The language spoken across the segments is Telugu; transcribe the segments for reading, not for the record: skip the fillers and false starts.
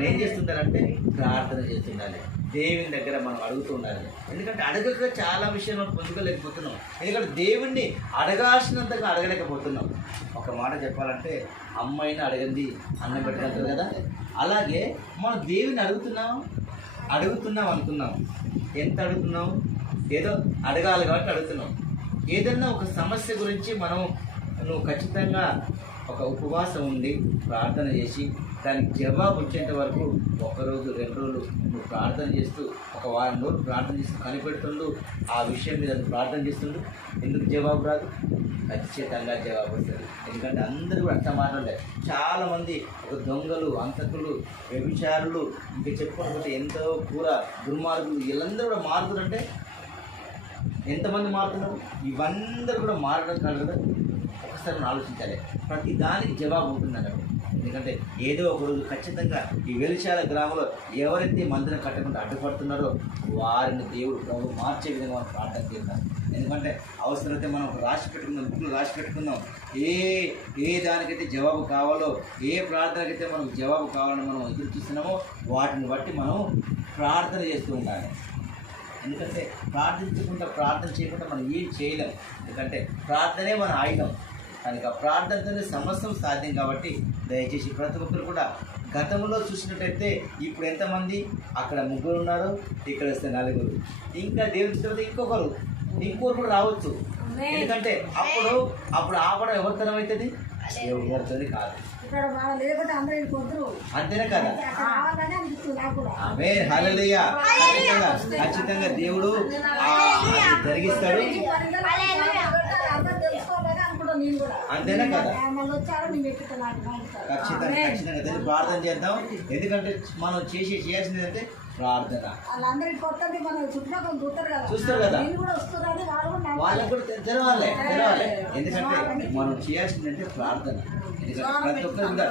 మనం ఏం చేస్తుంటారంటే ప్రార్థన చేస్తుండాలి, దేవుని దగ్గర మనం అడుగుతూ ఉండాలి. ఎందుకంటే అడగక చాలా విషయాలు మనం పొందుకోలేకపోతున్నాం. ఎందుకంటే దేవుణ్ణి అడగాల్సినంతగా అడగలేకపోతున్నాం. ఒక మాట చెప్పాలంటే అమ్మాయిని అడగండి అన్నం పెట్టగలుగుతారు కదా, అలాగే మనం దేవుని అడుగుతున్నాం అనుకున్నాం. ఎంత అడుగుతున్నాం? ఏదో అడగాలి కాబట్టి అడుగుతున్నాం. ఏదన్నా ఒక సమస్య గురించి నువ్వు ఖచ్చితంగా ఒక ఉపవాసం ఉండి ప్రార్థన చేసి దానికి జవాబు వచ్చేంత వరకు 1 రోజు 2 రోజులు నువ్వు ప్రార్థన చేస్తూ ఒక వారం రోజులు ప్రార్థన చేస్తూ కనిపెడుతుండు, ఆ విషయం మీద ప్రార్థన చేస్తుండు. ఎందుకు జవాబు రాదు? ఖచ్చితంగా జవాబు వస్తుంది. ఎందుకంటే అందరూ కూడా అంత మాట్లాడలేదు. చాలామంది ఒక దొంగలు, అంతకులు, వ్యభిచారులు, ఇంకా చెప్పుకోకపోతే ఎంతో దుర్మార్గులు, వీళ్ళందరూ కూడా మారుతుందంటే ఎంతమంది మారుతున్నారు? ఇవందరూ కూడా మారడం కాదు కదా. ఒకసారి మనం ఆలోచించాలి. ప్రతి దానికి జవాబు ఉంటుందన్నట్టు. ఎందుకంటే ఏదో ఒక రోజు ఖచ్చితంగా ఈ వెలిశాల గ్రామంలో ఎవరైతే మందిరం కట్టకుండా అడ్డుపడుతున్నారో వారిని దేవుడు ప్రభు మార్చే విధంగా మనం ప్రార్థన చేద్దాం. ఎందుకంటే అవసరమైతే మనం రాసి పెట్టుకుందాం. ఏ దానికైతే జవాబు కావాలో, ఏ ప్రార్థనకైతే మనకు జవాబు కావాలని మనం ఎదురు చూస్తున్నామో వాటిని బట్టి మనం ప్రార్థన చేస్తూ ఉండాలి. ఎందుకంటే ప్రార్థన చేయకుండా మనం ఏం చేయలేం. ఎందుకంటే ప్రార్థనే మన ఆయుధం. కనుక ప్రార్థనతోనే సమస్తం సాధ్యం. కాబట్టి దయచేసి ప్రతి ఒక్కరు కూడా గతంలో చూసినట్టయితే ఇప్పుడు ఎంతమంది? అక్కడ 3 ఉన్నారు, ఇక్కడ వస్తే 4, ఇంకా దేవుని తర్వాత ఇంకొకరు కూడా రావచ్చు. ఎందుకంటే అప్పుడు ఆపడం ఎవరితరం అవుతుంది? ఎవరితోని కాదు. అంతేనా కదా? ఆమేన్, హల్లెలూయా. ఖచ్చితంగా దేవుడు జరిగిస్తాడు. అంతేనా కదా? ఖచ్చితంగా దాన్ని ప్రార్థన చేద్దాం. ఎందుకంటే మనం చేయాల్సింది ఏంటంటే ప్రార్థన. చూస్తారు కదా, వాళ్ళకు కూడా తెరవాలి. ఎందుకంటే మనం చేయాల్సింది అంటే ప్రార్థన. ఎందుకంటే ప్రతి ఒక్కరు కూడా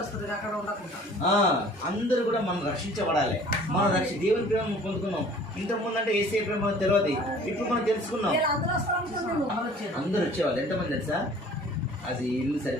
అందరూ కూడా మనం రక్షించబడాలి. మనం దేవుని ప్రేమ పొందుకున్నాం. ఇంతకుముందు అంటే ఏసే ప్రేమ మనకు తెలియదు, ఇప్పుడు మనం తెలుసుకున్నాం. అందరూ వచ్చేవాళ్ళు. ఎంతమంది తెలుసా? అది ఇల్లు సరి